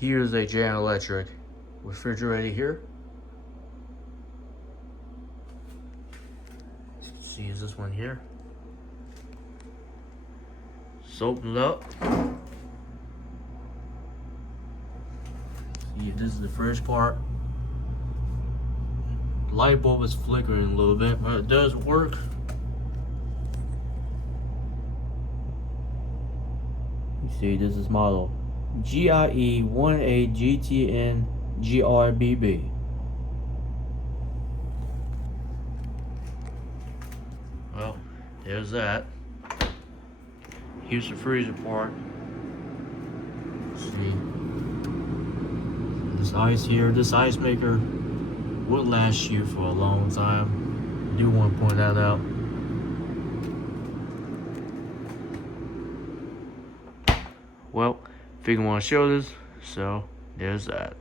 Here's a General Electric refrigerator here. See, is this one here? Just open it up. See, this is the first part. The light bulb is flickering a little bit, but it does work. You see, this is model GIE18GTNGRBB. Well, there's that. Here's the freezer part. See, this ice here, this ice maker will last you for a long time. I do want to point that out. Well, figure want to show this, so there's that.